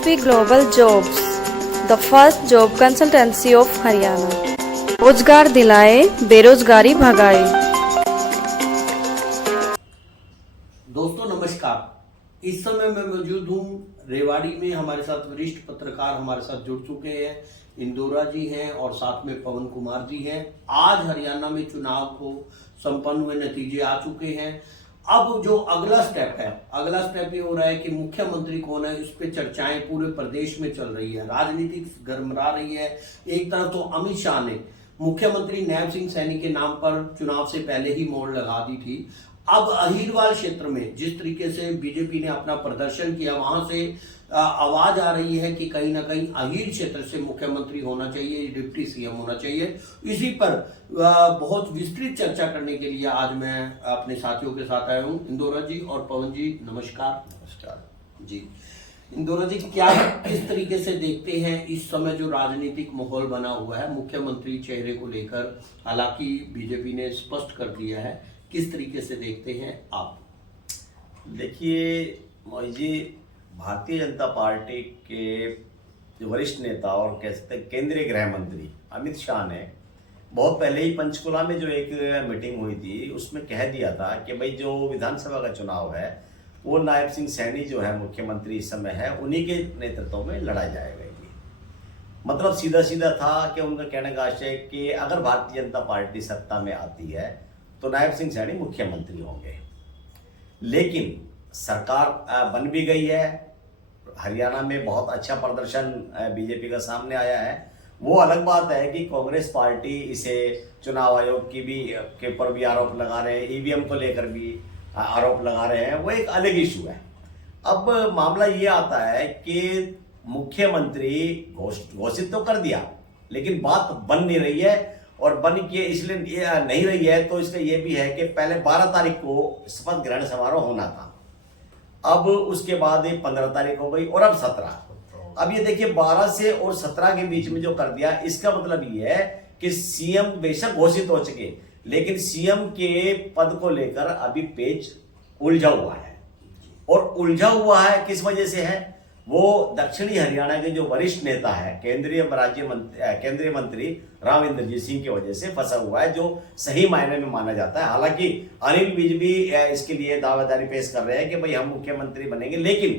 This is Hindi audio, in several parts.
SSP Global Jobs, the first job consultancy of Haryana. रोजगार दिलाए, बेरोजगारी भगाए। दोस्तों नमस्कार। इस समय मैं मौजूद हूँ रेवाड़ी में। हमारे साथ वरिष्ठ पत्रकार हमारे साथ जुड़ चुके हैं। इंदौरा जी हैं और साथ में पवन कुमार जी हैं। आज हरियाणा में चुनाव को संपन्न हुए, नतीजे आ चुके हैं। अब जो अगला स्टेप ये हो रहा है कि मुख्यमंत्री कौन है, इस पे चर्चाएं पूरे प्रदेश में चल रही है, राजनीति गरमरा रही है। एक तरफ तो अमित शाह ने मुख्यमंत्री नैब सिंह सैनी के नाम पर चुनाव से पहले ही मोहर लगा दी थी। अब अहीरवाल क्षेत्र में जिस तरीके से बीजेपी ने अपना प्रदर्शन किया, वहां से आवाज आ रही है कि कहीं ना कहीं अहीर क्षेत्र से मुख्यमंत्री होना चाहिए, डिप्टी सीएम होना चाहिए। इसी पर बहुत विस्तृत चर्चा करने के लिए आज मैं अपने साथियों के साथ आया हूं। इंदौरा जी और पवन जी नमस्कार। नमस्कार जी। इंदौरा जी, क्या किस तरीके से देखते हैं इस समय जो राजनीतिक माहौल बना हुआ है मुख्यमंत्री चेहरे को लेकर? हालांकि बीजेपी ने स्पष्ट कर दिया है, किस तरीके से देखते हैं आप? देखिए मोहित जी, भारतीय जनता पार्टी के जो वरिष्ठ नेता और कह सकते हैं केंद्रीय गृह मंत्री अमित शाह ने बहुत पहले ही पंचकुला में जो एक मीटिंग हुई थी उसमें कह दिया था कि भाई जो विधानसभा का चुनाव है वो नायब सिंह सैनी जो है मुख्यमंत्री इस समय है, उन्हीं के नेतृत्व में लड़ाई जाएगी। मतलब सीधा सीधा था कि उनका कहने का आशय कि अगर भारतीय जनता पार्टी सत्ता में आती है तो नायब सिंह सैनी मुख्यमंत्री होंगे। लेकिन सरकार बन भी गई है, हरियाणा में बहुत अच्छा प्रदर्शन बीजेपी का सामने आया है। वो अलग बात है कि कांग्रेस पार्टी इसे चुनाव आयोग की भी के ऊपर भी आरोप लगा रहे हैं, ईवीएम को लेकर भी आरोप लगा रहे हैं, वो एक अलग इशू है। अब मामला ये आता है कि मुख्यमंत्री घोषित तो कर दिया लेकिन बात बन नहीं रही है, और बन के इसलिए नहीं रही है तो इसका ये भी है कि पहले 12 तारीख को शपथ ग्रहण समारोह होना था, अब उसके बाद 15 तारीख हो गई और अब 17। अब ये देखिए 12 से और 17 के बीच में जो कर दिया, इसका मतलब ये है कि सीएम बेशक घोषित हो चुके लेकिन सीएम के पद को लेकर अभी पेच उलझा हुआ है। और उलझा हुआ है किस वजह से है? वो दक्षिणी हरियाणा के जो वरिष्ठ नेता है, केंद्रीय मंत्री राव इंद्रजीत सिंह की वजह से फंसा हुआ है, जो सही मायने में माना जाता है। हालांकि अनिल विज भी इसके लिए दावेदारी पेश कर रहे हैं कि भाई हम मुख्यमंत्री बनेंगे, लेकिन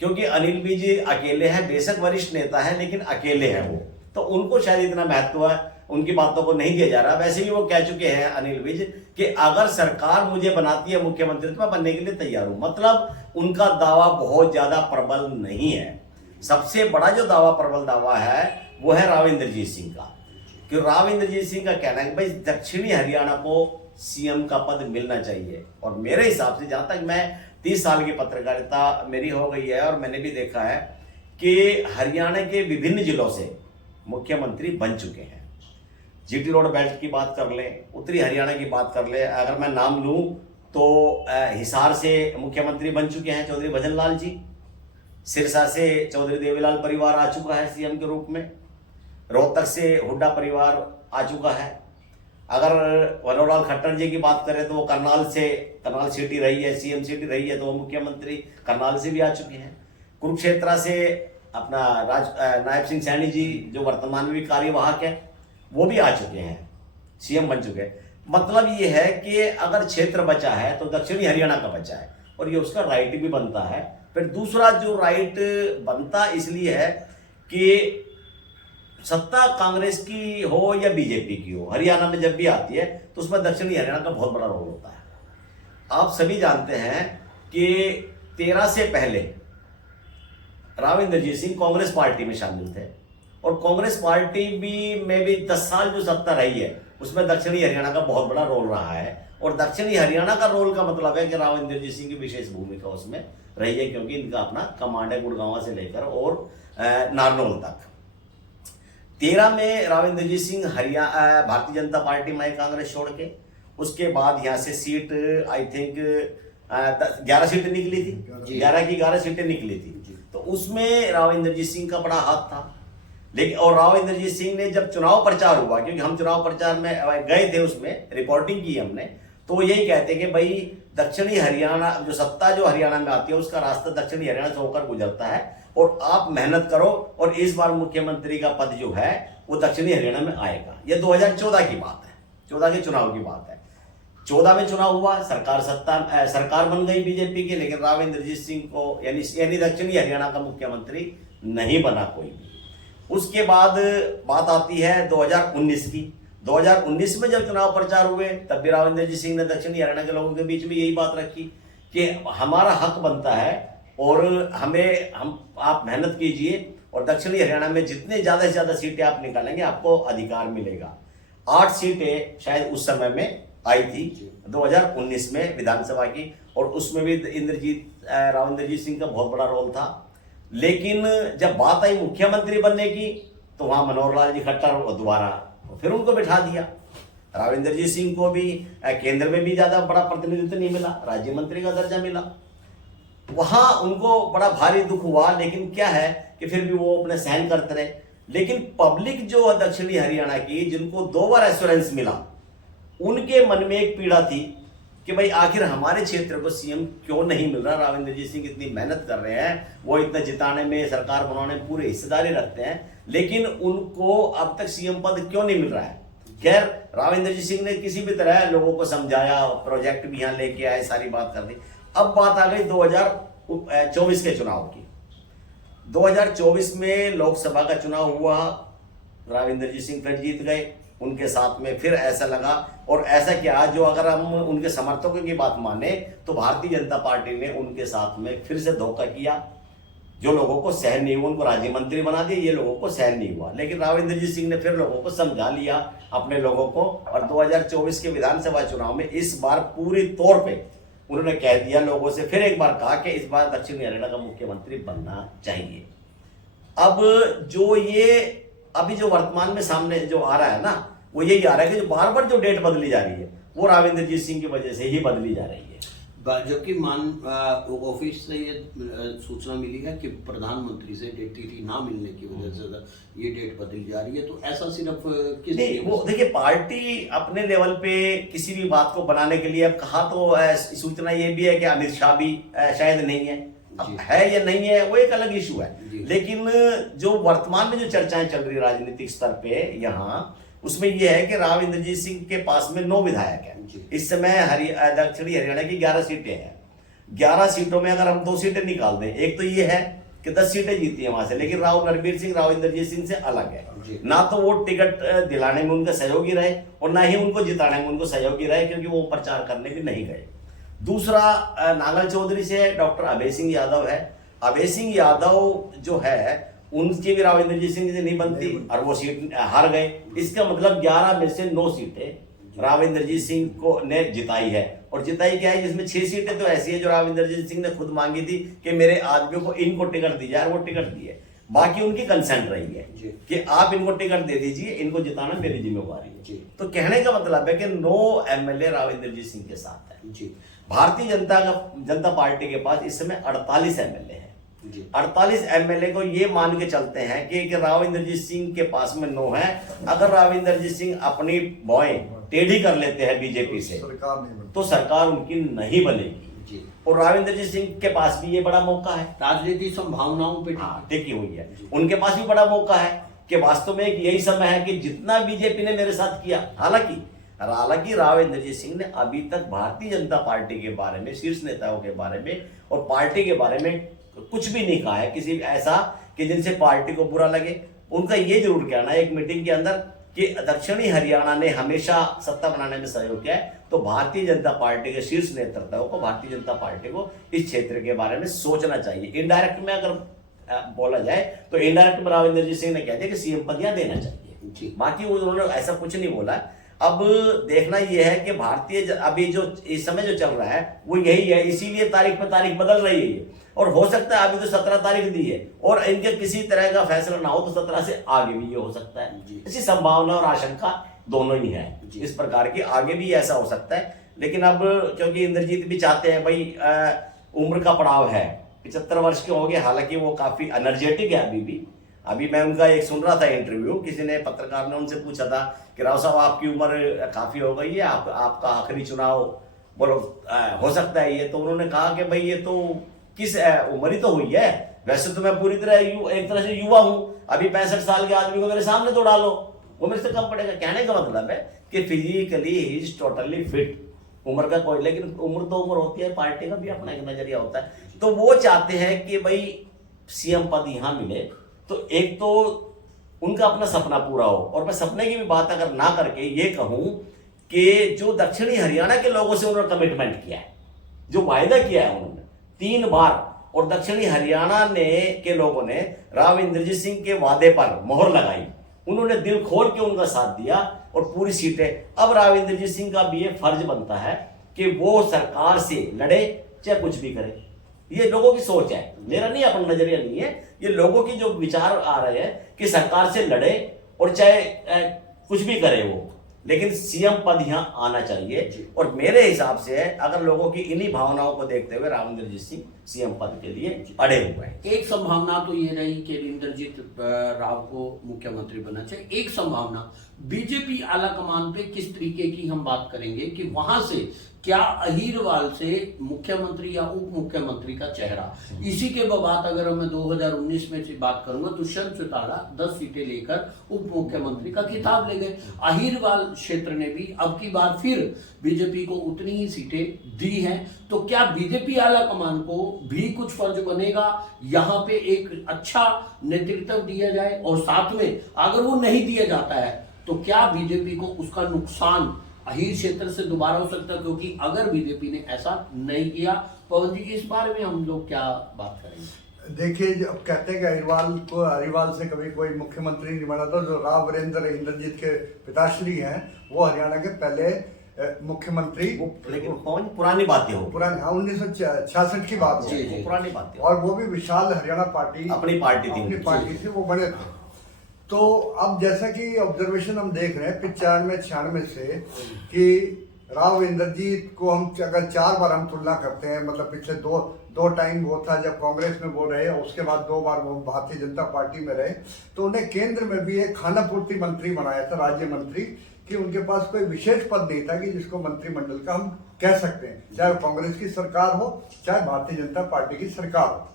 क्योंकि अनिल विज अकेले हैं, बेशक वरिष्ठ नेता है लेकिन अकेले हैं वो, तो उनको शायद इतना महत्व है, उनकी बातों को नहीं दिया जा रहा। वैसे भी वो कह चुके हैं अनिल विज कि अगर सरकार मुझे बनाती है मुख्यमंत्री तो मैं बनने के लिए तैयार हूं। मतलब उनका दावा बहुत ज्यादा प्रबल नहीं है। सबसे बड़ा जो प्रबल दावा है वो है राव इंद्रजीत सिंह का, कि राव इंद्रजीत सिंह का कहना है कि भाई दक्षिणी हरियाणा को सीएम का पद मिलना चाहिए। और मेरे हिसाब से, जहां तक मैं 30 साल की पत्रकारिता मेरी हो गई है और मैंने भी देखा है कि हरियाणा के विभिन्न जिलों से मुख्यमंत्री बन चुके हैं। जीटी रोड बेल्ट की बात कर लें, उत्तरी हरियाणा की बात कर लें, अगर मैं नाम लूं तो हिसार से मुख्यमंत्री बन चुके हैं चौधरी भजन लाल जी, सिरसा से चौधरी देवीलाल परिवार आ चुका है सीएम के रूप में, रोहतक से हुड्डा परिवार आ चुका है। अगर मनोहर खट्टर जी की बात करें तो वो करनाल सीटी रही है, सीएम सीटी रही है, तो वो मुख्यमंत्री करनाल से भी आ चुके हैं। कुरुक्षेत्र से अपना नायब सिंह सैनी जी जो वर्तमान में भी कार्यवाहक है वो भी आ चुके हैं, सीएम बन चुके हैं। मतलब ये है कि अगर क्षेत्र बचा है तो दक्षिणी हरियाणा का बचा है और ये उसका राइट भी बनता है। फिर दूसरा जो राइट बनता इसलिए है कि सत्ता कांग्रेस की हो या बीजेपी की हो, हरियाणा में जब भी आती है तो उसमें दक्षिणी हरियाणा का बहुत बड़ा रोल होता है। आप सभी जानते हैं कि 13 से पहले राव इंद्रजीत सिंह कांग्रेस पार्टी में शामिल थे और कांग्रेस पार्टी में भी 10 साल जो सत्ता रही है उसमें दक्षिणी हरियाणा का बहुत बड़ा रोल रहा है। और दक्षिणी हरियाणा का रोल का मतलब है कि राव इंद्रजीत सिंह की विशेष भूमिका उसमें रही है, क्योंकि इनका अपना कमांड है गुड़गांव से लेकर और नारनौल तक। 13 में राव इंद्रजीत सिंह भारतीय जनता पार्टी में कांग्रेस छोड़ के, उसके बाद यहाँ से सीट आई थिंक 11 सीटें निकली थी, 11 की 11 सीटें निकली थी, तो उसमें राव इंद्रजीत सिंह का बड़ा हाथ था। लेकिन और राव इंद्रजीत सिंह ने जब चुनाव प्रचार हुआ, क्योंकि हम चुनाव प्रचार में गए थे, उसमें रिपोर्टिंग की हमने, तो वो यही कहते कि भाई दक्षिणी हरियाणा जो सत्ता जो हरियाणा में आती है उसका रास्ता दक्षिणी हरियाणा से होकर गुजरता है और आप मेहनत करो और इस बार मुख्यमंत्री का पद जो है वो दक्षिणी हरियाणा में आएगा। ये 2014 की बात है, 14 के चुनाव की बात है। 14 में चुनाव हुआ, सरकार बन गई बीजेपी की, लेकिन राव इंद्रजीत सिंह को यानी दक्षिणी हरियाणा का मुख्यमंत्री नहीं बना कोई भी। उसके बाद बात आती है 2019 की। 2019 में जब चुनाव प्रचार हुए तब भी राव इंद्रजीत सिंह ने दक्षिणी हरियाणा के लोगों के बीच में यही बात रखी कि हमारा हक बनता है और आप मेहनत कीजिए और दक्षिणी हरियाणा में जितने ज्यादा से ज्यादा सीटें आप निकालेंगे आपको अधिकार मिलेगा। 8 सीटें शायद उस समय में आई थी 2019 में विधानसभा की, और उसमें भी राव इंद्रजीत सिंह का बहुत बड़ा रोल था। लेकिन जब बात आई मुख्यमंत्री बनने की तो वहां मनोहर लाल जी खट्टर दोबारा फिर उनको बिठा दिया। राव इंद्रजीत सिंह को भी केंद्र में भी ज्यादा बड़ा प्रतिनिधित्व नहीं मिला, राज्य मंत्री का दर्जा मिला। वहां उनको बड़ा भारी दुख हुआ, लेकिन क्या है कि फिर भी वो अपने सहन करते रहे। लेकिन पब्लिक जो दक्षिणी हरियाणा की, जिनको 2 बार एश्योरेंस मिला, उनके मन में एक पीड़ा थी कि भाई आखिर हमारे क्षेत्र को सीएम क्यों नहीं मिल रहा। राव इंद्रजीत सिंह इतनी मेहनत कर रहे हैं, वो इतना जिताने में, सरकार बनाने में पूरे हिस्सेदारी रखते हैं, लेकिन उनको अब तक सीएम पद क्यों नहीं मिल रहा है। खैर, राव इंद्रजीत सिंह ने किसी भी तरह लोगों को समझाया, प्रोजेक्ट भी यहाँ लेके आए, सारी बात कर दी। अब बात आ गई 2024 के चुनाव की। 2024 में लोकसभा का चुनाव हुआ, राव इंद्रजीत सिंह फिर जीत गए। उनके साथ में फिर ऐसा लगा, और ऐसा क्या, जो अगर हम उनके समर्थकों की बात माने तो भारतीय जनता पार्टी ने उनके साथ में फिर से धोखा किया। जो लोगों को सहन नहीं हुआ उनको राज्य मंत्री बना दिया, ये लोगों को सहन नहीं हुआ। लेकिन राव इंद्रजीत सिंह ने फिर लोगों को समझा लिया, अपने लोगों को, और 2024 के विधानसभा चुनाव में इस बार पूरी तौर पे उन्होंने कह दिया, लोगों से फिर एक बार कहा कि इस बार दक्षिण हरियाणा का मुख्यमंत्री बनना चाहिए। अब जो ये अभी जो वर्तमान में सामने जो आ रहा है ना, वो यही आ रहा है कि जो बार बार जो डेट बदली जा रही है वो राव इंद्रजीत सिंह की वजह से ही बदली जा रही है। जबकि ऑफिस से ये सूचना मिली है कि प्रधानमंत्री से टीटी ना मिलने की वजह से ये डेट बदली जा रही है। तो ऐसा सिर्फ किस नहीं, वो देखिए, पार्टी अपने लेवल पे किसी भी बात को बनाने के लिए, अब कहा तो सूचना ये भी है कि अमित शाह भी शायद नहीं है, अब है या नहीं है वो एक अलग इशू है। लेकिन जो वर्तमान में जो चर्चाएं चल रही राजनीतिक स्तर पे यहाँ, उसमें यह है कि राव इंद्रजीत सिंह के पास में 9 विधायक हैं इस समय। दक्षिणी हरियाणा की 11 सीटें हैं। 11 सीटों में अगर हम 2 सीटें निकाल दें, एक तो ये है कि 10 सीटें जीती है वहां से, लेकिन राव नरबीर सिंह राव इंद्रजीत सिंह से अलग है। ना तो वो टिकट दिलाने में उनका सहयोगी रहे और ना ही उनको जिताने में उनको सहयोगी रहे, क्योंकि वो प्रचार करने भी नहीं गए। दूसरा, नांगल चौधरी से डॉक्टर अभय सिंह यादव है। अभय सिंह यादव जो है उनकी भी राव इंद्रजीत सिंह से नहीं बनती और वो सीट हार गए। इसका मतलब 11 में से 9 सीटें राव इंद्रजीत सिंह को ने जिताई है। और जिताई क्या है, जिसमें 6 सीटें तो ऐसी है जो राव इंद्रजीत सिंह ने खुद मांगी थी कि मेरे आदमियों को इनको टिकट दी जाए, वो टिकट दी है। बाकी उनकी कंसेंट रही है कि आप इनको टिकट दे दीजिए, इनको जिताना मेरी जिम्मेवारी है। तो कहने का मतलब है कि 9 एमएलए राव इंद्रजीत सिंह के साथ है। भारतीय जनता पार्टी के पास इस समय 48 एमएलए है। 48 एमएलए को ये मान के चलते हैं कि राव इंद्रजीत सिंह के पास में 9 है। अगर राव इंद्रजीत सिंह अपनी भौएं टेढ़ी कर लेते हैं बीजेपी से तो सरकार उनकी नहीं बनेगी। और राव इंद्रजीत सिंह के पास भी ये बड़ा मौका है, राजनीतिक संभावनाओं पे टिकी हुई है। उनके पास भी बड़ा मौका है कि वास्तव में एक यही समय है कि जितना बीजेपी ने मेरे साथ किया, हालांकि राव इंद्रजीत सिंह ने अभी तक भारतीय जनता पार्टी के बारे में, शीर्ष नेताओं के बारे में और पार्टी के बारे में कुछ भी नहीं कहा है किसी ऐसा कि जिनसे पार्टी को बुरा लगे। उनका ये जरूर कहना है एक मीटिंग के अंदर कि दक्षिणी हरियाणा ने हमेशा सत्ता बनाने में सहयोग किया है, तो भारतीय जनता पार्टी के शीर्ष नेतृत्व को, भारतीय जनता पार्टी को इस क्षेत्र के बारे में सोचना चाहिए। इनडायरेक्ट में अगर बोला जाए तो इनडायरेक्ट में राव इंद्रजीत सिंह ने कह दिया कि सीएम पद यहां देना चाहिए, बाकी उन्होंने ऐसा कुछ नहीं बोला। अब देखना यह है कि भारतीय अभी जो इस समय जो चल रहा है वो यही है, इसीलिए तारीख पे तारीख बदल रही है। और हो सकता है अभी तो 17 तारीख दी है और इनके किसी तरह का फैसला ना हो तो 17 से आगे भी ये हो सकता है। इसी संभावना और आशंका दोनों ही है इस प्रकार की, आगे भी ऐसा हो सकता है। लेकिन अब क्योंकि इंद्रजीत भी चाहते हैं भाई, उम्र का पड़ाव है, 75 वर्ष के हो गए, हालांकि वो काफी एनर्जेटिक है अभी भी। अभी मैं उनका एक सुन रहा था इंटरव्यू, किसी ने, पत्रकार ने उनसे पूछा था कि राव साहब आपकी उम्र काफी हो गई है, आपका आखिरी चुनाव बोलो हो सकता है ये, तो उन्होंने कहा कि भाई ये तो किस उम्र ही तो हुई है। वैसे तो मैं पूरी तरह एक तरह से युवा हूं, अभी 65 साल के आदमी को मेरे सामने तो डालो, वो मेरे से कम पड़ेगा। कहने का मतलब है कि physically he is totally fit. उम्र का कोई, लेकिन उम्र तो उम्र होती है, पार्टी का भी अपना एक नजरिया होता है। तो वो चाहते हैं कि भाई सीएम पद यहां मिले, तो एक तो उनका अपना सपना पूरा हो। और मैं सपने की भी बात अगर ना करके ये कहूं कि जो दक्षिणी हरियाणा के लोगों से उन्होंने कमिटमेंट किया है, जो वायदा किया है उन्होंने 3 बार, और दक्षिणी हरियाणा ने के लोगों ने राव इंद्रजीत सिंह के वादे पर मोहर लगाई, उन्होंने दिल खोल के उनका साथ दिया और पूरी सीटें। अब राव इंद्रजीत सिंह का भी ये फर्ज बनता है कि वो सरकार से लड़े, चाहे कुछ भी करे। ये लोगों की सोच है, मेरा नहीं, अपना नजरिया नहीं है, ये लोगों की जो विचार आ रहे हैं कि सरकार से लड़े और चाहे कुछ भी करे वो, लेकिन सीएम पद यहां आना चाहिए। और मेरे हिसाब से अगर लोगों की इन्हीं भावनाओं को देखते हुए राव इंद्रजीत सिंह सीएम पद के लिए अड़े हुए हैं। एक संभावना तो ये रही कि इंद्रजीत राव को मुख्यमंत्री बनना चाहिए। एक संभावना बीजेपी आला कमान पे किस तरीके की हम बात करेंगे कि वहां से क्या अहीरवाल से मुख्यमंत्री या उप मुख्यमंत्री का चेहरा, इसी के बाद अगर मैं 2019 में से बात करूंगा, दुष्यंत चौटाला 10 सीटें लेकर उप मुख्यमंत्री का खिताब ले गए। अहीरवाल क्षेत्र ने भी अब की बार फिर बीजेपी को उतनी ही सीटें दी हैं। तो क्या बीजेपी आला कमान को भी कुछ फर्ज बनेगा यहां पे एक अच्छा नेतृत्व दिया जाए, और साथ में अगर वो नहीं दिया जाता है तो क्या बीजेपी को उसका नुकसान अहीर क्षेत्र से दोबारा हो सकता है? क्योंकि अगर बीजेपी ने ऐसा नहीं किया, पवन जी इस बारे में हम लोग क्या बात करेंगे? देखिए, जब कहते हैं कि हरिवाल से कभी कोई मुख्यमंत्री नहीं बना था, जो राव वीरेंद्र इंद्रजीत के पिताश्री हैं, वो हरियाणा के पहले मुख्यमंत्री। लेकिन कौन पुरानी बातें हो, पुरानी, हाँ, 1966 की बात है, पुरानी बातें, और वो भी विशाल हरियाणा पार्टी, अपनी पार्टी थी, वो बने थे। तो अब जैसा कि ऑब्जर्वेशन हम देख रहे हैं 95-96 से कि राव इंद्रजीत को हम अगर 4 बार हम तुलना करते हैं, मतलब पिछले दो टाइम वो था जब कांग्रेस में वो रहे, उसके बाद 2 बार वो भारतीय जनता पार्टी में रहे, तो उन्हें केंद्र में भी एक खाना पूर्ति मंत्री बनाया था, राज्य मंत्री, कि उनके पास कोई विशेष पद नहीं था कि जिसको मंत्रिमंडल का हम कह सकते हैं, चाहे कांग्रेस की सरकार हो चाहे भारतीय जनता पार्टी की सरकार हो।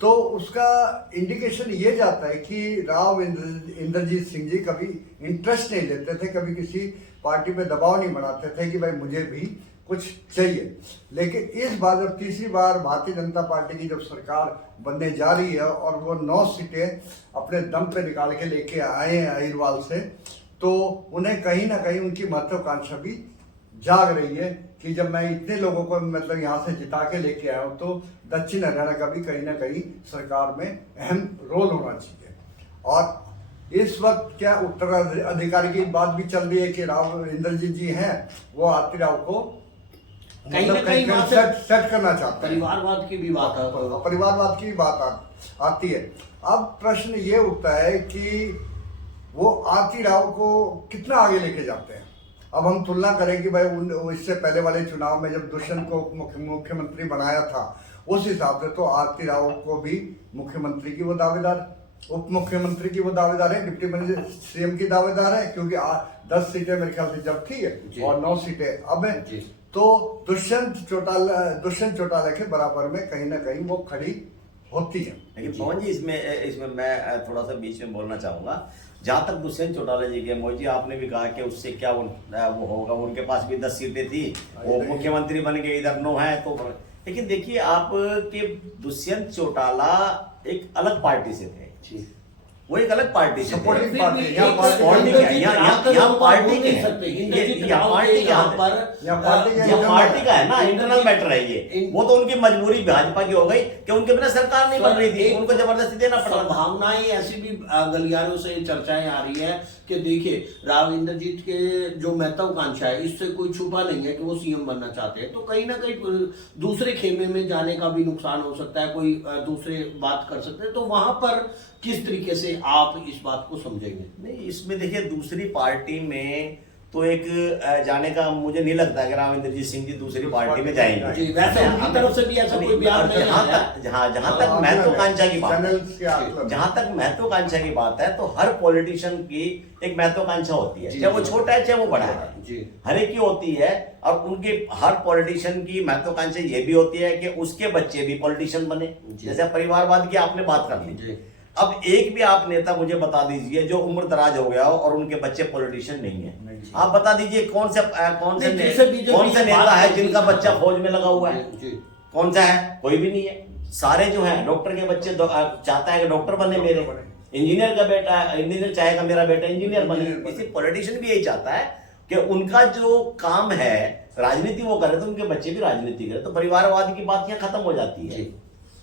तो उसका इंडिकेशन ये जाता है कि राव इंद्रजीत सिंह जी कभी इंटरेस्ट नहीं लेते थे, कभी किसी पार्टी पे दबाव नहीं बनाते थे कि भाई मुझे भी कुछ चाहिए। लेकिन इस बार जब तीसरी बार भारतीय जनता पार्टी की जब सरकार बनने जा रही है और वो 9 सीटें अपने दम पे निकाल के लेके आए हैं अहीरवाल से, तो उन्हें कहीं ना कहीं उनकी महत्वाकांक्षा भी जाग रही है कि जब मैं इतने लोगों को मतलब यहाँ से जिता के लेके आया हूँ, तो दक्षिण हरियाणा का भी कहीं ना कहीं सरकार में अहम रोल होना चाहिए। और इस वक्त क्या उत्तराधिकारी की बात भी चल रही है कि राव इंद्रजीत जी हैं, वो आरती राव को कहीं ना कहीं सेट करना चाहते हैं। परिवारवाद की भी बात है, परिवारवाद की भी बात आती है। अब प्रश्न ये उठता है कि वो आरती राव को कितना आगे लेके जाते हैं। अब हम तुलना करें कि भाई इससे पहले वाले चुनाव में जब दुष्यंत को मुख्यमंत्री बनाया था, उस हिसाब से तो आरती राव को भी मुख्यमंत्री की वो दावेदार, उप मुख्यमंत्री की वो दावेदार है, डिप्टी सीएम की दावेदार है, क्योंकि 10 सीटें मेरे ख्याल से जब थी और 9 सीटें अब है। तो दुष्यंत चौटाला के बराबर में कहीं ना कहीं वो खड़ी होती है। लेकिन पवन जी इसमें मैं थोड़ा सा बीच में बोलना चाहूंगा। जहां तक दुष्यंत चौटाला जी के, मोदी जी आपने भी कहा कि उससे क्या वो होगा, उनके पास भी 10 सीटें थी, वो मुख्यमंत्री बन गए, इधर 9 है तो। लेकिन देखिए आप कि दुष्यंत चौटाला एक अलग पार्टी से थे, वो एक अलग पार्टी से सपोर्टिंग पार्टी पार्टी का है ना, इंटरनल मैटर है ये। वो तो उनकी मजबूरी भाजपा की हो गई कि उनके बिना सरकार नहीं बन रही थी, उनको जबरदस्ती देना पड़ रहा था। भावनाएं ऐसी भी गलियारों से चर्चाएं आ रही है कि देखिए राव इंद्रजीत के जो महत्वाकांक्षा है, इससे कोई छुपा नहीं है कि वो सीएम बनना चाहते हैं। तो कहीं ना कहीं दूसरे खेमे में जाने का भी नुकसान हो सकता है, कोई दूसरे बात कर सकते हैं। तो वहां पर किस तरीके से आप इस बात को समझेंगे? नहीं, इसमें देखिए दूसरी पार्टी में तो एक जाने का मुझे नहीं लगता कि राव इंद्रजीत सिंह जी दूसरी पार्टी में जाएंगे। जी, वैसे उनकी तरफ से भी ऐसा कोई बयान नहीं आया है। जहां तक महत्वाकांक्षा की बात है, चैनल्स के आकलन। जहां तक महत्वाकांक्षा की बात है, तो हर पॉलिटिशियन की एक महत्वाकांक्षा होती है, जी, चाहे वो जी। छोटा है चाहे वो बड़ा है, जी। हर एक की होती है। और उनके हर पॉलिटिशियन की महत्वाकांक्षा ये भी होती है कि उसके बच्चे भी पॉलिटिशियन बने। जी। जैसे परिवारवाद की आपने बात कर ली, जी। अब एक भी आप नेता मुझे बता दीजिए जो उम्र दराज हो गया हो और उनके बच्चे पॉलिटिशियन नहीं है। आप बता दीजिए कौन से नहीं, जैसे बीजेपी कौन से की नेता बात है करती जिनका है। बच्चा फौज में लगा हुआ है? जी। कौन सा है? कोई भी नहीं है। सारे जो है डॉक्टर के बच्चे चाहता है कि डॉक्टर बने मेरे, इंजीनियर का बेटा है, इंजीनियर चाहेगा मेरा बेटा इंजीनियर बने। इसी पॉलिटिशियन भी यही चाहता है कि उनका जो काम है राजनीति वो करे तो उनके बच्चे भी राजनीति करे। तो परिवारवाद की बात यहाँ खत्म हो जाती है। जी।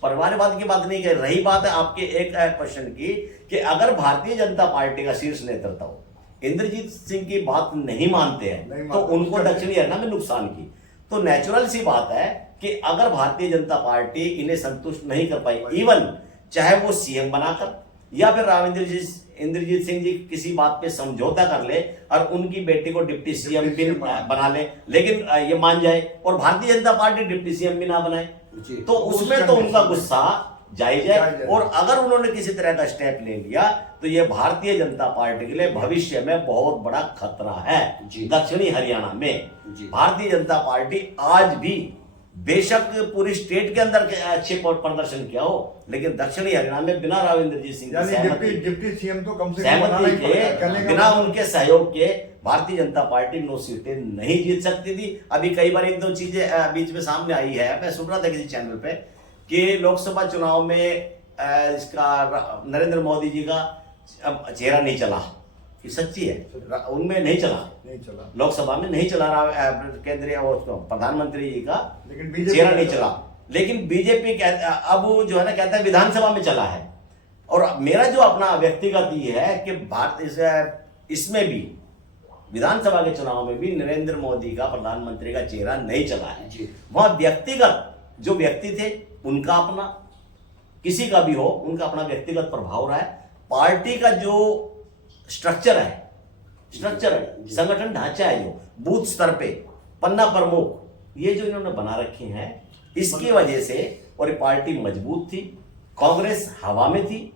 परिवारवाद की बात नहीं कर रही। बात है आपके एक क्वेश्चन की कि अगर भारतीय जनता पार्टी का शीर्ष नेतृत्व इंद्रजीत सिंह की बात नहीं मानते हैं नहीं तो मानते, उनको दक्षिणी हरियाणा में नुकसान की। तो नेचुरल सी बात है कि अगर भारतीय जनता पार्टी इन्हें संतुष्ट नहीं कर पाई, इवन चाहे वो सीएम बनाकर या फिर राव इंद्रजीत सिंह जी किसी बात पे समझौता कर ले और उनकी बेटी को डिप्टी सीएम भी बना ले, लेकिन ये मान जाए और Bharatiya Janata party deputy CM भी ना बनाए, जी। तो उसमें तो उनका गुस्सा जायज है। जायज है। और अगर उन्होंने किसी तरह का स्टेप ले लिया तो ये भारतीय जनता पार्टी के लिए भविष्य में बहुत बड़ा खतरा है। जी। दक्षिणी हरियाणा में जी। भारतीय जनता पार्टी आज भी बेशक पूरी स्टेट के अंदर अच्छे प्रदर्शन किया हो, लेकिन दक्षिणी हरियाणा में बिना राव इंद्रजीत सिंह की यानी सहमति डिप्टी सीएम तो कम से कम बनाना सहमति ही पड़ेगा। के कहने का बिना मतलब- उनके सहयोग के भारतीय जनता पार्टी 9 सीटें नहीं जीत सकती थी। अभी कई बार एक दो चीजें बीच में सामने आई है। मैं सुन रहा था किसी चैनल पे कि लोकसभा चुनाव में इसका नरेंद्र मोदी जी का चेहरा नहीं चला। ये सच्ची है, उनमें नहीं चला, नहीं चला, लोकसभा में नहीं चला केंद्रीय प्रधानमंत्री जी का लेकिन बीजेपी चेहरा नहीं चला। लेकिन बीजेपी अब जो है ना कहता है विधानसभा में चला है। और मेरा जो अपना व्यक्तिगत ये है कि इसमें भी विधानसभा के चुनाव में भी नरेंद्र मोदी का प्रधानमंत्री का चेहरा नहीं चला है। जी। वहां व्यक्तिगत जो व्यक्ति थे उनका अपना, किसी का भी हो, उनका अपना व्यक्तिगत प्रभाव रहा है। पार्टी का जो स्ट्रक्चर है, संगठन ढांचा है, जो बूथ स्तर पे पन्ना प्रमुख, ये जो इन्होंने बना रखे हैं, इसकी वजह से, और ये पार्टी मजबूत थी। कांग्रेस हवा में थी,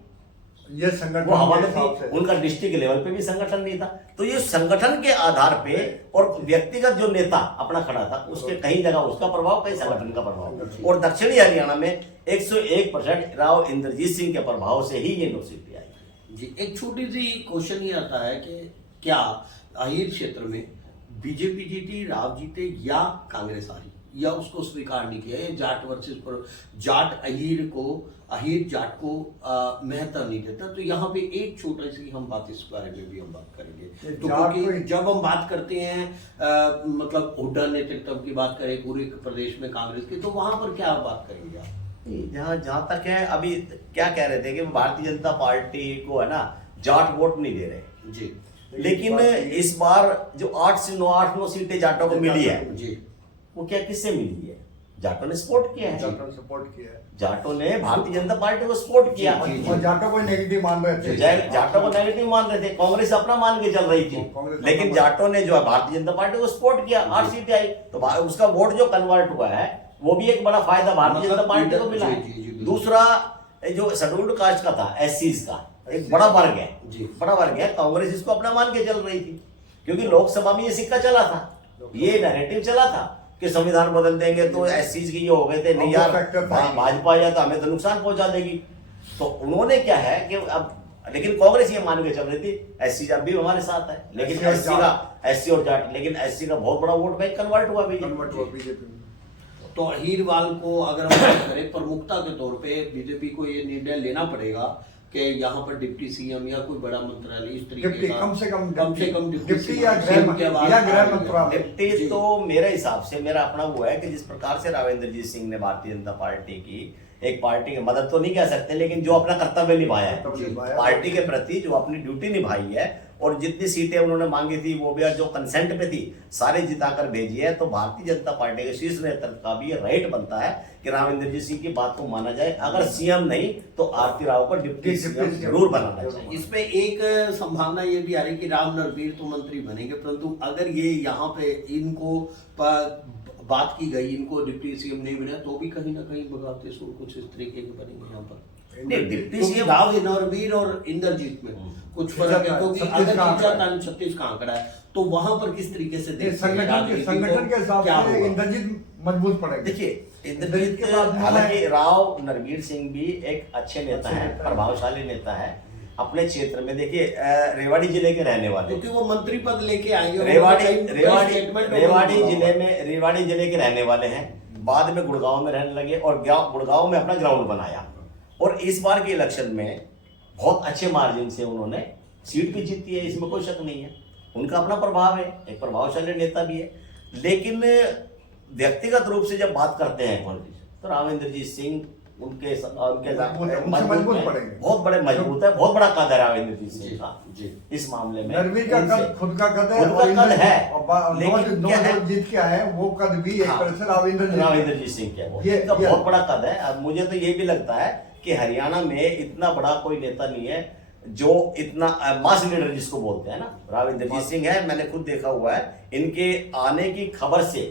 ये संगठन वो हवा के में हिसाब थी, से। उनका डिस्ट्रिक्ट लेवल पे भी संगठन नहीं था। तो ये संगठन के आधार पे और व्यक्तिगत जो नेता अपना खड़ा था, उसके कहीं जगह उसका प्रभाव, कहीं संगठन का प्रभाव। और दक्षिणी हरियाणा में 101% राव इंद्रजीत सिंह के प्रभाव से ही ये 9 सीटें आई। जी, एक छोटी सी क्वेश्चन ये आता है कि क्या अहीर क्षेत्र में बीजेपी जीती, राव जीते या कांग्रेस हारी, या उसको स्वीकार नहीं किया? ये जाट वर्सेस पर जाट अहीर जाट को महत्व नहीं देता। तो यहाँ पे एक छोटा सी हम बात इस बारे में भी हम बात करेंगे। तो जाट क्योंकि को- जब हम बात करते हैं मतलब हुड्डा नेतृत्व की बात करें पूरे प्रदेश में कांग्रेस की, तो वहां पर क्या बात करेंगे आप? जहां तक है, अभी क्या कह रहे थे कि भारतीय जनता पार्टी को है ना जाट वोट नहीं दे रहे जी। लेकिन इस बार जो 8 9 सीटें जाटों को मिली है, जी। वो क्या किससे मिली है? जाटों ने सपोर्ट किया है। जाटों ने सपोर्ट किया है जाटों ने भारतीय जनता पार्टी को सपोर्ट किया। और जाटों को नेगेटिव मान रहे थे। जाटों को नेगेटिव मान रहे थे, कांग्रेस अपना मान के चल रही थी, कांग्रेस लेकिन अपना जाटों ने जो है भारतीय जनता पार्टी को सपोर्ट किया, 8 सीटें आई। तो उसका वोट जो कन्वर्ट हुआ है, वो भी एक बड़ा फायदा भारतीय मतलब जनता पार्टी को मिला जी, है। जी, जी, बिल्कुल। दूसरा जो शेड्यूल्ड कास्ट का था, एससीज का एक बड़ा वर्ग है, जी। बड़ा वर्ग है। कांग्रेस इसको अपना मान के चल रही थी, क्योंकि लोकसभा में ये सिक्का चला था, ये नैरेटिव चला था कि संविधान बदल देंगे तो एससीज के ये हो गए थे, नहीं यार भाजपा या तो हमें तो नुकसान पहुंचा देगी। तो उन्होंने क्या है कि अब, लेकिन कांग्रेस ये मान के चल रही थी एससी अब भी हमारे साथ है, लेकिन एससी और जाट, लेकिन एससी का बहुत बड़ा वोट बैंक कन्वर्ट हुआ बीजेपी में। तो अहीरवाल को अगर हम बात करें प्रमुखता के तौर पे, बीजेपी को ये निर्णय लेना पड़ेगा कि यहाँ पर डिप्टी सीएम या कोई बड़ा मंत्रालय इस तरीके का कम से कम डिप्टी या गृह मंत्रालय। मंत्रालय। डिप्टी तो मेरे हिसाब से, मेरा अपना वो है कि जिस प्रकार से राव इंद्रजीत सिंह ने भारतीय जनता पार्टी की, एक पार्टी की मदद तो नहीं कह सकते, लेकिन जो अपना कर्तव्य निभाया है कर्तव्य निभाया। पार्टी के प्रति, जो अपनी ड्यूटी निभाई है, और जितनी सीटें उन्होंने मांगी थी वो भी जो कंसेंट पे थी सारे जिताकर भेजी है। तो भारतीय जनता पार्टी के शीर्ष नेतृत्व का भी ये राइट बनता है कि राव इंद्रजीत सिंह की बात को माना जाए। अगर सीएम नहीं तो आरती राव को डिप्टी सीएम जरूर बनाना चाहिए। इसमें एक संभावना ये भी आ रही कि राव नरवीर तो मंत्री बनेंगे, परंतु अगर ये यहाँ पे इनको बात की गई इनको डिप्टी सीएम नहीं बने तो भी कहीं ना कहीं बगावती सुर कुछ इस तरीके के बनेंगे यहाँ पर। नहीं, डिप्टी सीएम राव नरवीर और इंद्रजीत में कुछ फर्क है, क्योंकि अगर 36 का आंकड़ा है तो वहां पर किस तरीके से संगठन के हिसाब से इंद्रजीत मजबूत पड़ेगा। देखिए इंद्रजीत के बाद हालांकि राव नरवीर सिंह भी एक अच्छे नेता है, प्रभावशाली नेता है अपने क्षेत्र में। देखिए रेवाड़ी जिले के रहने वाले, क्योंकि वो मंत्री पद लेके आएंगे, रेवाड़ी जिले के रहने वाले हैं। बाद में गुड़गांव में रहने लगे और गुड़गांव में अपना ग्राउंड बनाया और इस बार के इलेक्शन में बहुत अच्छे मार्जिन से उन्होंने सीट भी जीती है, इसमें कोई शक नहीं है। उनका अपना प्रभाव है, एक प्रभावशाली नेता भी है। लेकिन व्यक्तिगत रूप से जब बात करते हैं तो राव इंद्रजीत सिंह उनके मजबूत पड़ेंगे, बहुत बड़े मजबूत है, बहुत बड़ा कद है राव इंद्रजीत सिंह का इस मामले में। नरवीर का कद खुद का कद है, लेकिन जीत के आए वो कद भी एक तरह से राव इंद्रजीत सिंह का बहुत बड़ा कद है। अब मुझे तो ये भी लगता है कि हरियाणा में इतना बड़ा कोई नेता नहीं है जो इतना मास लीडर जिसको बोलते हैं ना, राव इंद्रजीत सिंह है। मैंने खुद देखा हुआ है इनके आने की खबर से,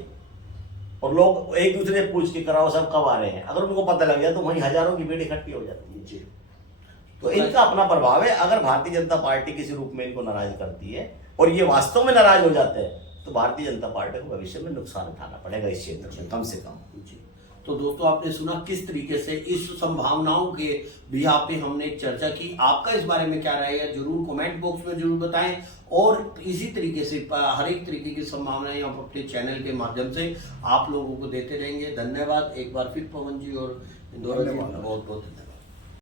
और लोग एक दूसरे से पूछ के कराओ सब कब आ रहे हैं, अगर उनको पता लग जाए तो वहीं हजारों की भीड़ इकट्ठी हो जाती है। जी, तो इनका अपना प्रभाव है। अगर भारतीय जनता पार्टी किसी रूप में इनको नाराज करती है और ये वास्तव में नाराज हो जाते हैं तो भारतीय जनता पार्टी को भविष्य में नुकसान उठाना पड़ेगा इस क्षेत्र में कम से कम। जी, तो दोस्तों आपने सुना किस तरीके से इस संभावनाओं के भी आप पे हमने चर्चा की। आपका इस बारे में क्या राय है जरूर कमेंट बॉक्स में जरूर बताएं, और इसी तरीके से हर एक तरीके की संभावनाएं आप अपने चैनल के माध्यम से आप लोगों को देते रहेंगे। धन्यवाद एक बार फिर पवन जी और इंदौरा जी, बहुत बहुत धन्यवाद।